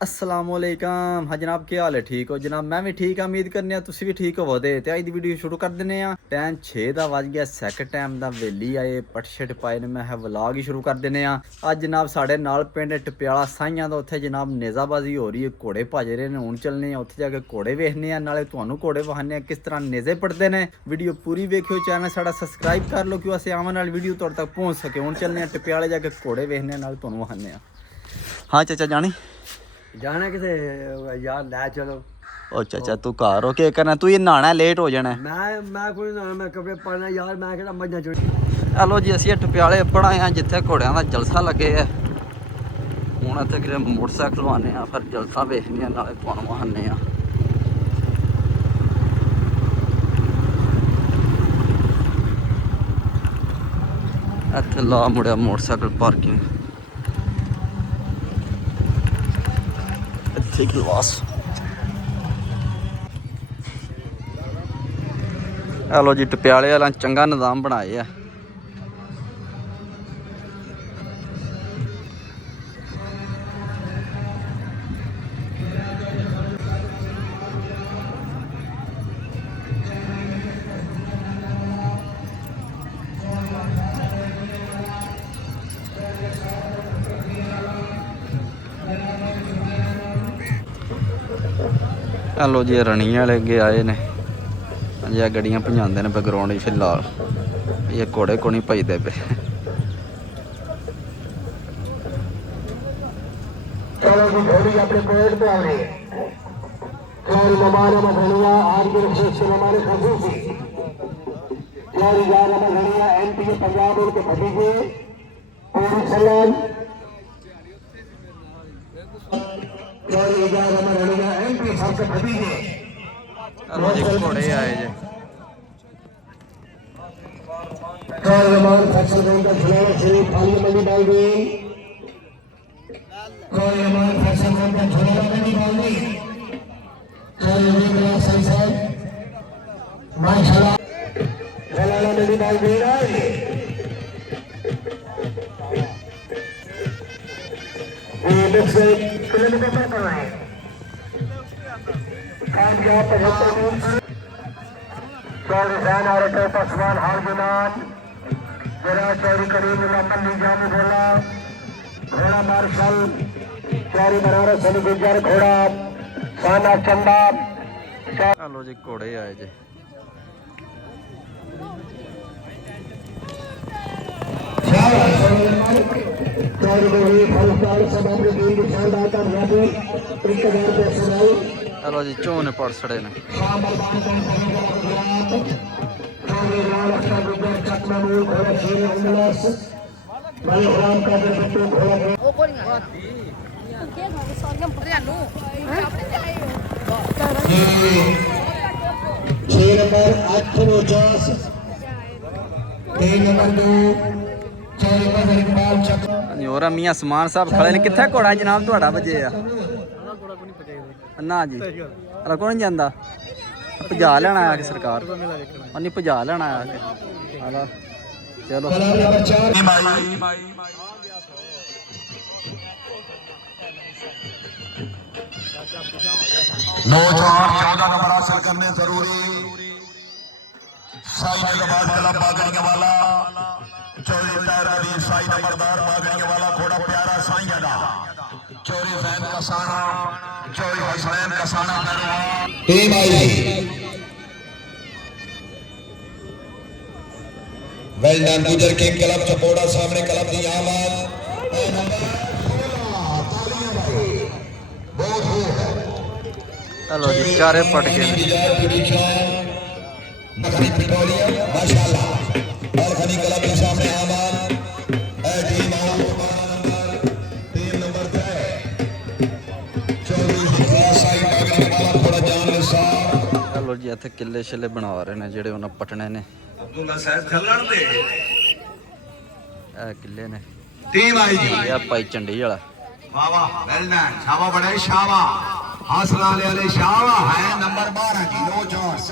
अस्सलामुअलैकुम। हाँ जनाब, क्या हाल है? ठीक हो जनाब? मैं भी ठीक हाँ, उम्मीद करने तुसी भी ठीक हो। ते अज दी वीडियो शुरू कर दिंने आ। टाइम 6 दा वज गया, सैकंड टाइम दा वेली आए पट शट पाए ने। मैं व्लॉग ही शुरू कर दिंने आ। अज जनाब साढ़े नाल पिंड टप्याला साइयां दा उत्थे जनाब नेज़ाबाजी हो रही है, घोड़े भज रहे ने। हुण चलने उत्थे जाके घोड़े वेखने आ, नाले तुहानू घोड़े वहाने किस तरह नेज़े पड़ते ने। वीडियो पूरी वेखियो, चैनल साडा सबसक्राइब कर लो क्यों असें आवन वाली वीडियो तुहाडे तक पहुँच सके। हुण चलने टप्याले जाके घोड़े वेखने नाले तुहानू वहाने आ। हाँ चाचा जानी जाना किसे यार, लै चलो। ओ चाचा तू घर हो के करना? तू ये नहाना लेट हो जाना। मैं कोई ना, मैं कपड़े पाना यार, मैं कहना मजा चोरी। हेलो जी, असी टप्याले पड़ा हैं जिथे घोड़िया का जलसा लगे है। हूँ इतने कि मोटरसाइकिल आने फिर जलसा वेखने नाले तुहानू वहाने आ। इत्थे ला मुड़िया मोटरसाइकिल पार्किंग इत्थे खलवास। हेलो जी, टप्याले वाला चंगा निज़ाम बनाए है। हेलो जी, रनिया वाले अगे आए ने जी, गड्डियां भजाते हैं बैकग्राउंड फिलहाल। ये घोड़े को नहीं भजते पे। चलो जी, घोड़ी अपने पेड़ पे आ रही है। चोरी ममाने में घड़िया आज के विशेष ममाने खसूसी चोरी जा रहा में घड़िया एमपी के पंजाब उनके भतीजे पूरी सलाम। चोरी जा रहा में घड़िया एमपी सबसे भतीजे। हेलो जी, घोड़े आए जे। चोरी रमान फसल गई का झुलाना शरीफ थाली मंडी डाल गई। कोई रमान फसल गई का झुलाना मंडी डाल गई। माशाल्लाह झलाला मंडी डाल दे रहा है। ये मुझसे किलोमीटर पर करवाए आज क्या 75 मीटर चौड़ी जैन और तो पसवान हाल जुनान जरा चौड़ी करीम मल्ली जाम बोला घोड़ा मार्शल चौड़ी बनारस सनी गुजर घोड़ा साना चंदा। हेलो जी, घोड़े आए जे। हेलो जी, चौने पड़ सड़े ने। और मियाँ समान साहब खड़े ने। कित्थे घोड़ा जनाब तुहाडा बजे आ? ना जी, रखो नहीं जाता। भजा लेना आया कि सरकार नहीं भजा लेना आया। चलो नौजवान 14 नंबर हासिल करने जरूरी। साई नगरबाद क्लब बागड़िया वाला चोरी तारा दी साई नंबरदार बागड़िया वाला घोड़ा प्यारा साइया दा चोरी जैन कसाना चोरी हसनैन कसाना टीम आई। वेल डन गुजर के क्लब चपोड़ा सामने क्लब दी आमद। हेलो जी, चारे पट गए माशाल्लाह और खनी क्लब के सामने आमद। टीम टीम नंबर 3 हेलो जी, इतने किले शिले बना रहे हैं जेडे उन्हें पटने ने। अब्दुल्ला साहब खल्लण दे किले ने। टीम आई जी भाई झंडी वाला। वाह वाह, वेल डन, शाबा बड़े शाबा हौसला ले शाबा है। नंबर 12 की no chance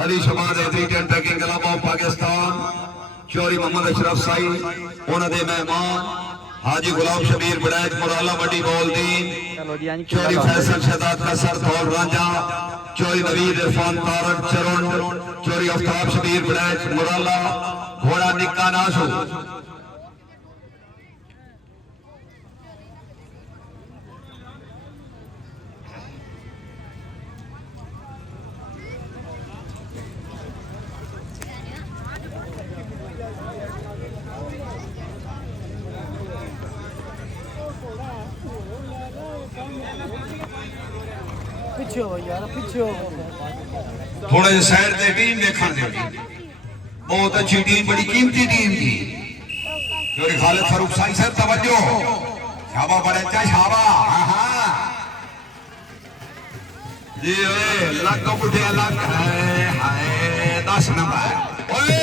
Ali Shahbaz athlete tracking club of Pakistan Chaudhry Mohammad Ashraf साई उन्होंने मेहमान हाजी गुलाम शबीर बड़ैच मुराला मंडी बोलदीन चौधरी फैसल शहजाद कसर थौल रांझा चौधरी नवीद इरफान तारक चरुण चौधरी आफ्ताब शबीर बड़ैच मुराला घोड़ा निक्का नासू पीछे हो यार पीछे हो थोड़े जे साइड ते टीम देखण दे बहुत अच्छी टीम बड़ी कीमती टीम थी चौधरी खालिद फारूक साई साहब तवज्जो शाबा बड़े अच्छा शाबा हां जी ओए लग उठे लग हाय 10 नंबर ओए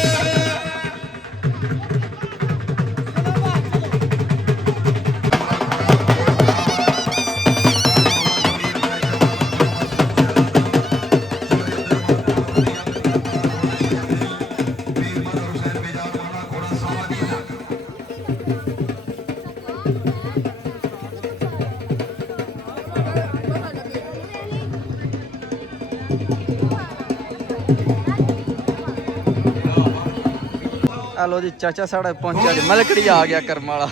हेलो जी चाचा साढ़े पहुंचा जी मलकड़ी आ गया कर्म वाला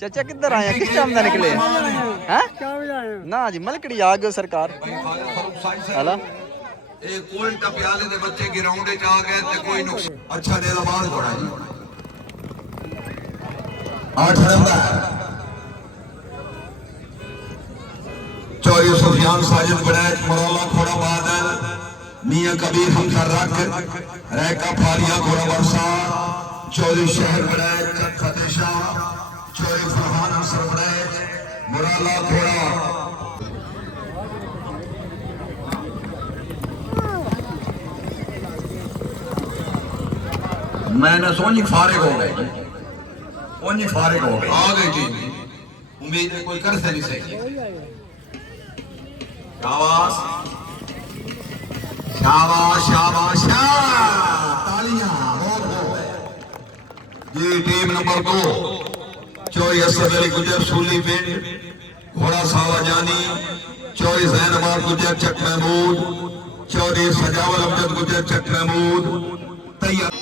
चाचा किधर आए किस टाइम का निकले हैं ना जी मलकड़ी आ गए सरकार हला एक कोई टपियाले दे बच्चे ग्राउंड च आ गए ते कोई नुकसान अच्छा दे दा बाहर घोड़ा जी 8 नंबर चौधरी सुफियान साजिद बड़ैच मुराला घोड़ा बादल मियां कबीर हमसर रख रैका फारिया घोड़ा वर्षा चौधरी शहर बड़ैच चक फतेह शाह चौधरी फरहान अंसर बड़ैच मुराला घोड़ा मैंने सोनी फारिग हो गए ओनी फारिग हो गए आ गई टीम उम्मीद है कोई कर से नहीं सही शाबाश शाबाश शाबाश तालियां ये टीम नंबर 2 चौधरी असद अली गुजर सूली पिंड घोड़ा सावा जानी चौधरी जैनबाद गुजर चक महमूद चौधरी सजावल अमजद गुजर चक महमूद तैयार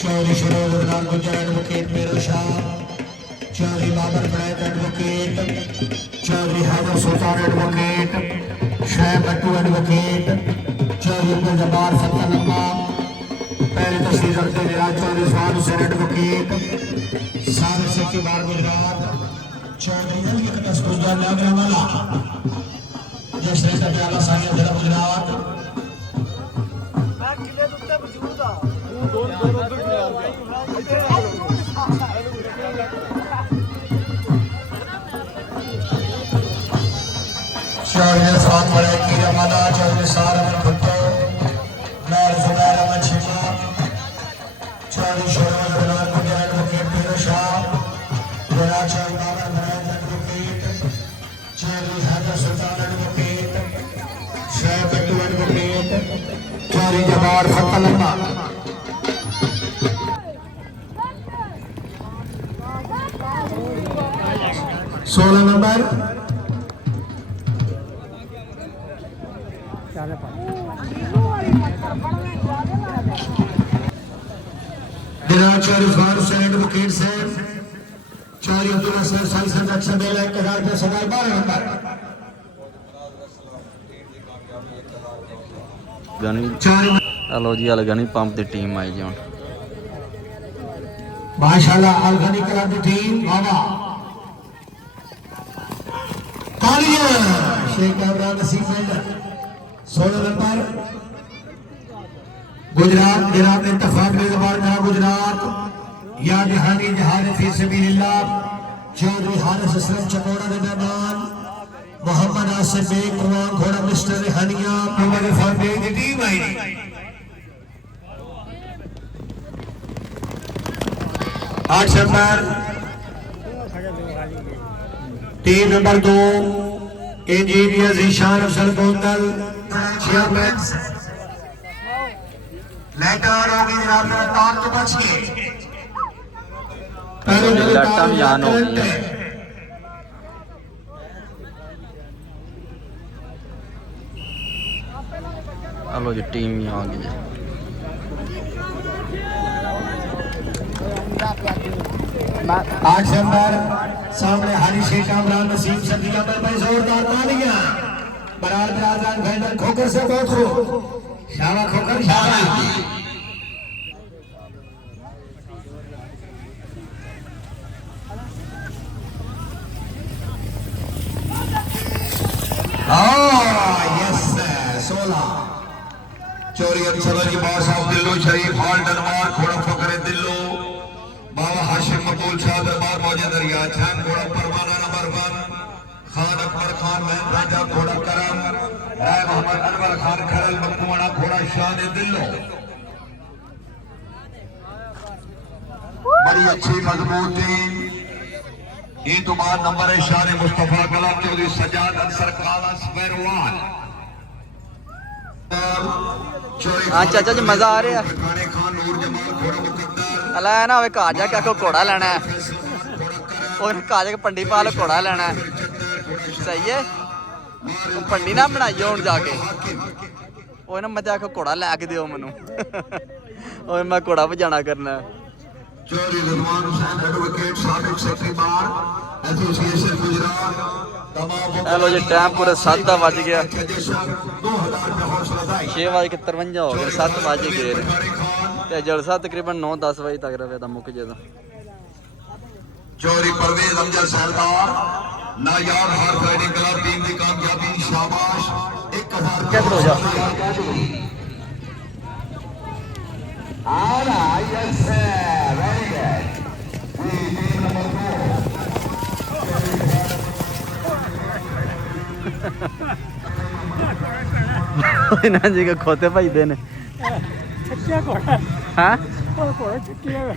चौधरी शरोजलाल गुजर एडवोकेट मेरो शाह चौधरी बाबर बड़ैच एडवोकेट चौधरी हैदर सुल्तान एडवोकेट शैब बट्टू एडवोकेट चौधरी अब्दुल जब्बार फतलम्मा पहले तस्वीर रखते निराज चौधरी स्वान हुसैन एडवोकेट साबिक सेक्रेटरी बार गुजरात चौधरी अली कस्तूरबा नागरावाला जश्न प्याला साहिब जिला गुजरात चौधरी सात बड़े की रमाना चौधरी सारवन भुट्टो लाल जुबैर अहमद शिमा चौधरी शोरज बिलाल गुजर एडवोकेट पीर शाह गोरा चौधरी बाबर बड़ैच एडवोकेट चौधरी हैदर सुल्तान एडवोकेट शैब बट्टू एडवोकेट चौधरी जबार फतलम्मा 16 नंबर चौधरी फारूक हुसैन एडवोकेट से चौधरी अब्दुल्ला सर साल संरक्षण बेला 12 नंबर जानी चौधरी हेलो जी अलगनी पंप की टीम आई जी हुण माशाल्लाह अलगनी क्लब की टीम बाबा तालियां शेख इमरान नसीम मेंढर 16 नंबर गुजरात जनाब इत्तेफाक मेजबान जनाब गुजरात या जहानी जहाद फी सबीलिल्लाह चौधरी हारिस असलम चकोड़ा के मेहमान मोहम्मद आसिफ बेग कुमार घोड़ा मिस्टर रिहानिया मेरे फादे की टीम आई 8 number team number 2 engineer Ishan Afzal बोतल चेयरमैन लेटर होगी जनाब तार तो बच गए लाटा भी आन हो गई है हेलो जी टीम ही आ गई है 8 नंबर सामने हरी शेख इमरान नसीम सदिया पर भाई जोरदार तालियां बरार आजाद फैंडर खोकर से बहुत खूब शाबा खोकर शाबा यस 16 चोरी अफसर की बात साहब दिल्लो शरीफ हाल डनमार घोड़ा फकरे दिल्लो बाबा हाशिम मकबूल शाह दरबार मौजे दरिया छान घोड़ा परवाना नंबर 1 खान अकबर खान मैन राजा घोड़ा करम राय मोहम्मद अनवर खान खरल मकवाना घोड़ा शान दिल्लो बड़ी अच्छी मजबूत टीम ये तुम्हारा नंबर है शान मुस्तफा कलाम चौधरी सजाद अंसर काला सफेरवाल हाँ चाचा जी मजा आ रहा खाने खान नूर जमाल घोड़ा मुकद्दर अला है ना वे घर जाके आखो घोड़ा लेना है और घर जाके पंडी पा लो घोड़ा लेना है सही है तो पंडी ना बनाइयो हूँ जाके ਉਹ ਨਾ ਮੈਂ ਤੇ ਆਖੋ ਘੋੜਾ ਲੈ ਕੇ ਦਿਓ ਮੈਨੂੰ ਓਏ ਮੈਂ ਘੋੜਾ ਭਜਾਣਾ ਕਰਨਾ चौधरी रिजवान हुसैन एडवोकेट साबिक सेक्रेटरी बार एसोसिएशन गुजरात तमाम हेलो जी टाइम पूरे 7 ਦਾ ਵੱਜ ਗਿਆ 2000 रुपए हौसला अफजाई 6:53 ਹੋ ਗਏ 7 ਵੱਜ ਗਏ ਤੇ ਜਲਸਾ ਤਕਰੀਬਨ 9-10 ਵਜੇ ਤੱਕ ਰਵੇ ਦਾ ਮੁੱਕ ਜੇਦਾ चौधरी परवेज अमजद सरदार नायाब हार राइडिंग क्लब टीम की कामयाबी शाबाश 1000 क्या करो जा आला yes very good team number 2 ਇਹਨਾਂ ਜੀ ਕੇ ਖੋਤੇ ਭਜਦੇ ਨੇ ਛੱਕਿਆ ਘੋੜਾ ਹਾਂ ਉਹ ਘੋੜਾ ਛੱਕਿਆ ਹੋਇਆ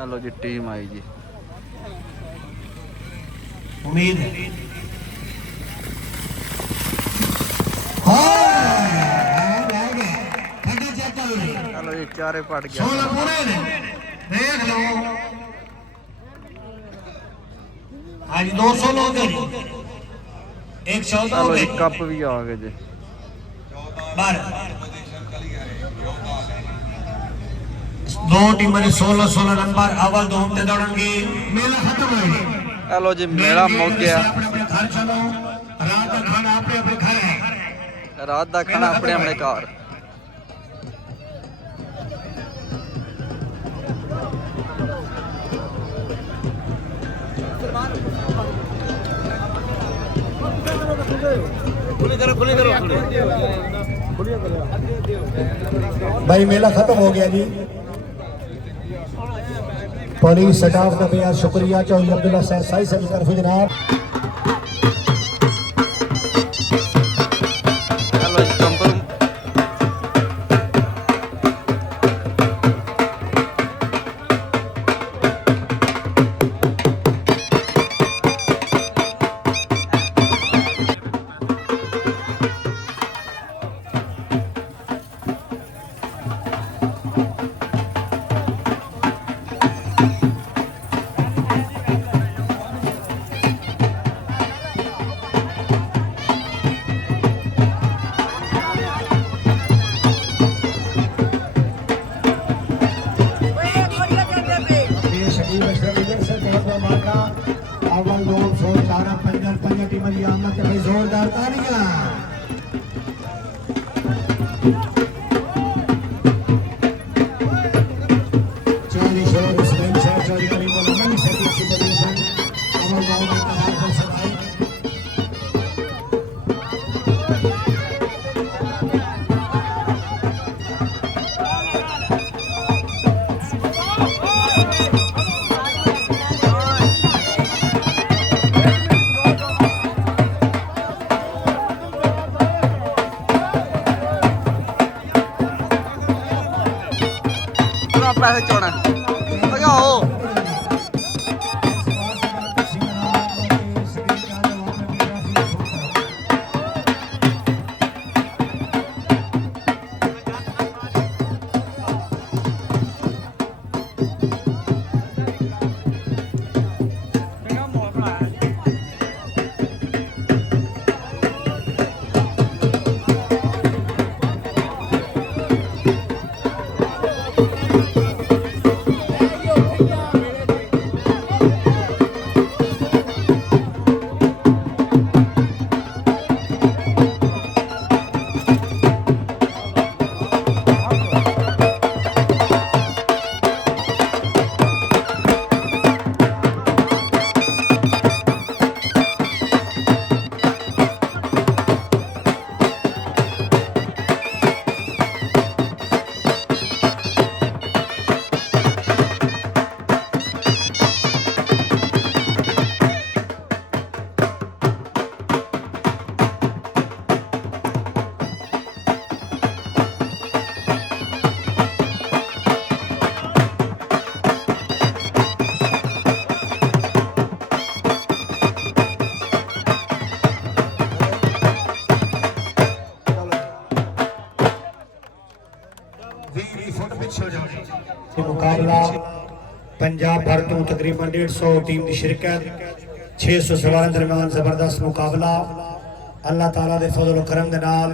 हेलो जी टीम आई जी उम्मीद है हेलो जी चारे पट गया 16 पूरे ने देख लो आज 200 लोग हैं 114 हो हेलो गए जी कप भी आ गए जी 12 दो टीमें 16-16 नंबर अव्वल दो घंटे दौड़ेंगे मेला खत्म होएगा हेलो जी मेरा मुक गया अपने अपने घर चलो रात का खाना अपने अपने घर है रात का खाना अपने अपने घर भाई मेला खत्म हो गया जी पुलिस स्टाफ का बेहद शुक्रिया चौधरी अब्दुल्ला साहब साई साहब की तरफ जनाब हेलो जी कंपनी वाली आमद के लिए जोरदार तालियां। चौधरी शेर हुसैन साहब चौधरी करीम उल से अच्छी पोजीशन अमल गांव में कहार कर सकाई। पैसे चोना हो मुकाबला पंजाब भर तो तकरीबन 150 टीम की शिरकत 600 सवार दरम्यान जबरदस्त मुकाबला अल्लाह ताला दे फजल व करम दे नाल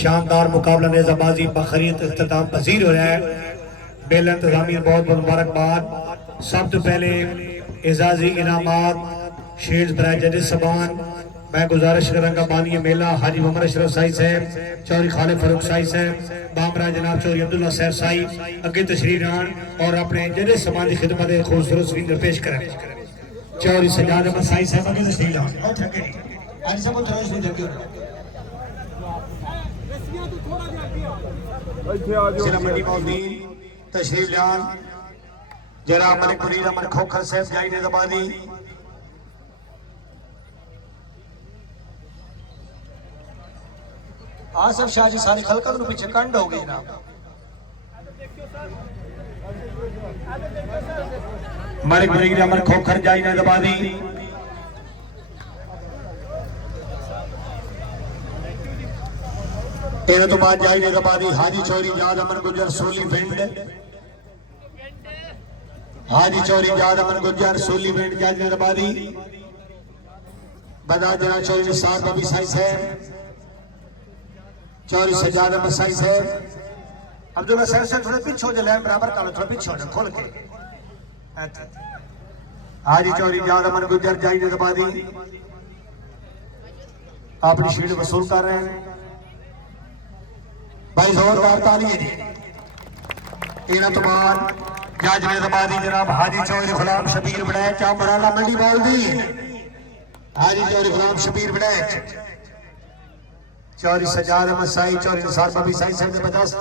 शानदार मुकाबला नेज़ाबाजी बखरीत इख्तिताम पजीर हो रहा है। बेल इंतजामी बहुत बहुत मुबारकबाद। सब तो पहले एजाजी इनामात शेर बराए जजेस सबान मैं गुजारिश करूंगा बानी मेला हाजी मोहम्मद अशरफ साई साहब चौधरी खालिद फारूक साई साहब बामरा जनाब चौधरी अब्दुल्ला साहब साई अगे तशरीफ लान और अपने जजे समान की खिदमत खूबसूरत स्क्रीन पर पेश करें। चौधरी सजाद अहमद साई साहब अगे तशरीफ लान आज सब जिला मंडी मौजूद तशरीफ लान जनाब मलिक मुनीर अहमद खोखर साहब जाई नेज़ाबादी आसफ शाह जी सारी खलकत नु पीछे कंड हो गई ना मलिक मुनीर अहमद खोखर जाई नेज़ाबादी तेरे तो बाद जाई नेज़ाबादी हाजी चौधरी जाद अमन गुजर सोली पिंड हाजी चौधरी जाद अमन गुजर सोली पिंड जाई नेज़ाबादी बदा जना चौधरी निसार नबी साई साहब चौधरी सजाद अहमद साई साहब अब्दुल्ला साहब से थोड़े पीछे हो जाए लाइन बराबर कर लो थोड़ा पीछे हो जाए खोल के हाजी चौधरी जाद अमन गुजर जाई नेज़ाबादी अपनी शील्ड वसूल कर रहे हैं भाई जोरदार तालियां जी। इन्हां तो बाद जज नेज़ाबादी जनाब हाजी चौधरी गुलाम शबीर बड़ैच चामराला मंडी बोलदी हाजी चौधरी गुलाम शबीर बड़ैच चौधरी सजाद अहमद साई चौधरी निसार नबी साई साहब ने बदस्त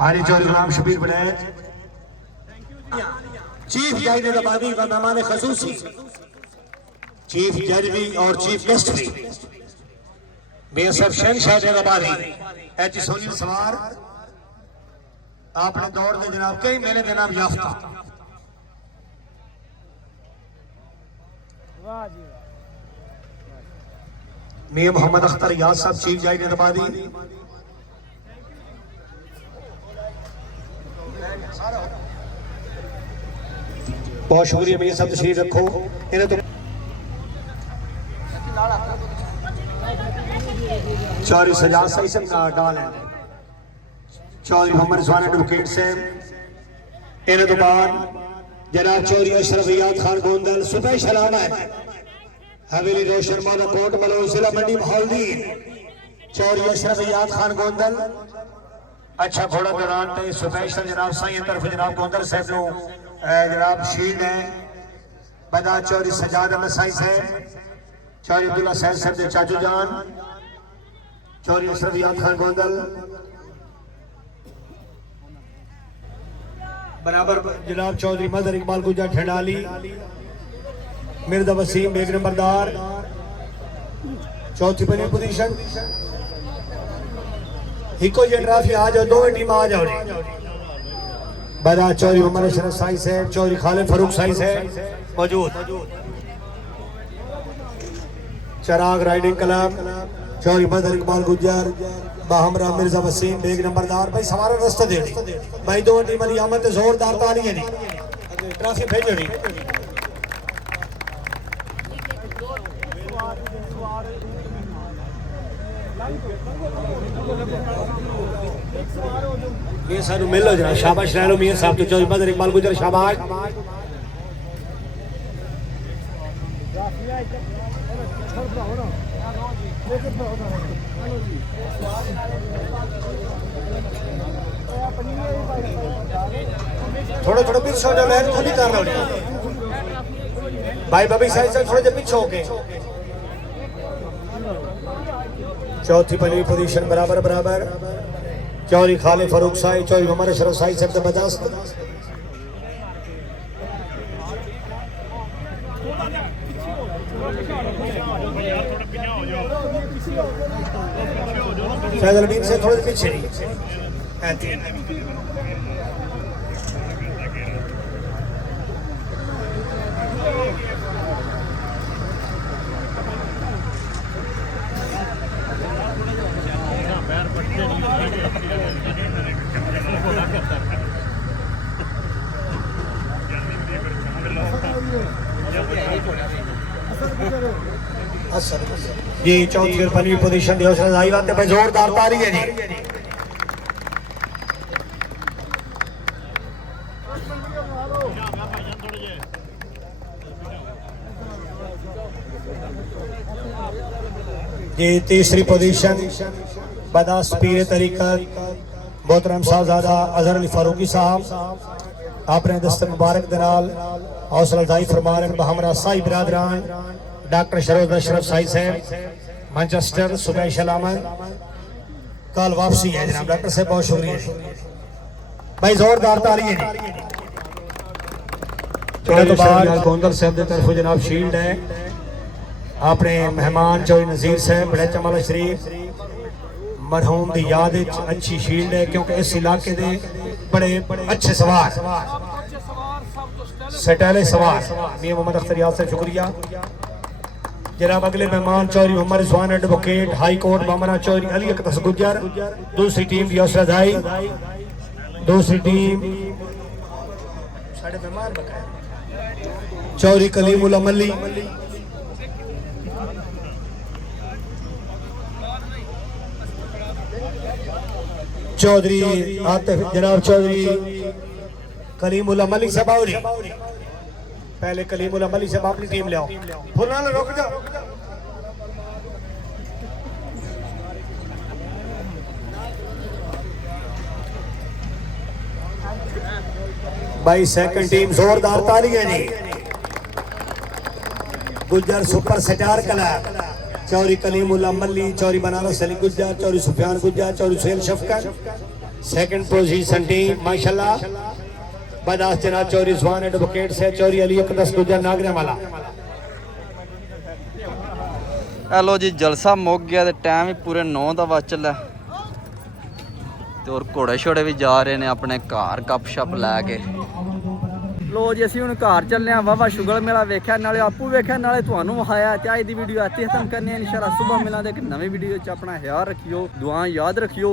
हाजी चौधरी गुलाम शबीर बड़ैच चीफ जज नेज़ाबादी व मेहमान खसूसी चीफ जज भी और चीफ गेस्ट भी मेयर साहब शहनशाह नेज़ाबादी एच सोनी सवार आपने दौड़ में जनाब कई मेले के नाम याफ्ता मियां मोहम्मद अख्तर याद साहब चीफ जज नेज़ाबादी बहुत शुक्रिया मियां साहब तशरीफ रखो इन्हें तो चौधरी सजाद साहब डाल है चौधरी मोहम्मद रिजवान एडवोकेट साहब इन्हें तो बाद जनाब चौधरी अशरफ याद खान गोंदल स्पेशल आमद हवेली रोशन मादा कोट मलो जिला मंडी महौलदी चौधरी अशरफ याद खान गोंदल अच्छा घोड़ा दौरान पे स्पेशल जनाब साईं तरफ जनाब गोंदल साहब नो जनाब शील्ड है बदा चौधरी सजाद अहमद साईं साहब चौधरी अब्दुल्ला साहब दे चाचू जान चौधरी अशरफ याद खान गोंदल बराबर जनाब चौधरी मदर इकबाल गुज्जर ठंडाली मिर्जा वसीम बेग नंबरदार चौथी बनी पोजीशन इको ये ट्रॉफी आ जाओ दो टीम आ जाओ बदा चौधरी उमर अशरफ साईं साहब चौधरी खालिद फारूक साईं साहब मौजूद चिराग राइडिंग क्लब चौधरी मदर इकबाल गुज्जर बाहमरा मिर्जा वसीम बेग नंबरदार भाई सवारे रास्ते दे भाई दो टीम की आमद जोरदार ताली है ट्रॉफी भेजो नहीं ये सानू मिल लो जरा शाबाश ले लो मियां साहब तो चौधरी मदर इकबाल गुज्जर शाबाश थोड़ा थोड़ा पीछे हो जाओ लहर खुद ही कर लो भाई बबी साइड से थोड़े पीछे हो गए चौथी पहली पोजीशन बराबर बराबर चौधरी खालिद फारूक साई चौधरी उमर अशरफ साई से जबरदस्त फैजल अमीन से थोड़े पीछे जी चौथी और पंजवीं पोजीशन दी हौसला अफजाई बात पे जोरदार ताली है जी जी तीसरी पोजीशन बदास पीर तरीकत मोहतरम साहबजादा अजहर अली फारूकी साहब अपने दस्ते मुबारक दे नाल हौसला अफजाई फरमा रहे हमरा साई बिरादरान डॉक्टर शरोद अशरफ साई साहब मैनचेस्टर स्पेशल आमद कल वापसी है जनाब डॉक्टर साहब बहुत शुक्रिया भाई जोरदार ताली है चौधरी गोंदल साहब की तरफ जनाब शील्ड है अपने मेहमान चौधरी नजीर साहब बड़े चमला शरीफ मरहूम की याद अच्छी शील्ड है क्योंकि इस इलाके के बड़े अच्छे सवार सटैले सवार मियां मोहम्मद अख्तर याद साहब शुक्रिया जनाब अगले मेहमान Chaudhary Umar Rizwan advocate high court Bamra Chaudhary Ali Aqdas Gujjar दूसरी टीम की हौसला अफजाई दूसरी टीम चौधरी कलीमुल अमली चौधरी आतिफ जनाब चौधरी कलीमुल अमली सबाउरी पहले कलीमुल अमली से अपनी टीम ले आओ फुला रुक जाओ भाई सेकंड टीम जोरदार ताली है जी Gujjar super star club Chaudhary Kalimul Amli Chaudhary Banaras Ali Gujjar Chaudhary Sufiyan Gujjar Chaudhary Suhail Shafqat second position team माशाल्लाह बदास जनाब चौधरी रिजवान एडवोकेट से चौधरी अली अकदस गुज्जर नागरे वाला हेलो जी जलसा मुक गया ते टाइम ही पूरे 9 दा वज चला ते और घोड़े छोड़े भी जा रहे ने अपने घर गप शप लैके लो जी असीं हुण घर चलने वावा शुगर मेला वेख्या नाले आपू वेख्या नाले तुहानूं विखाया ते अज दी वीडियो इत्थे खत्म करने इंशाअल्लाह सुबह मिलांगे एक नवी वीडियो च अपना ख्याल रखियो दुआ याद रखियो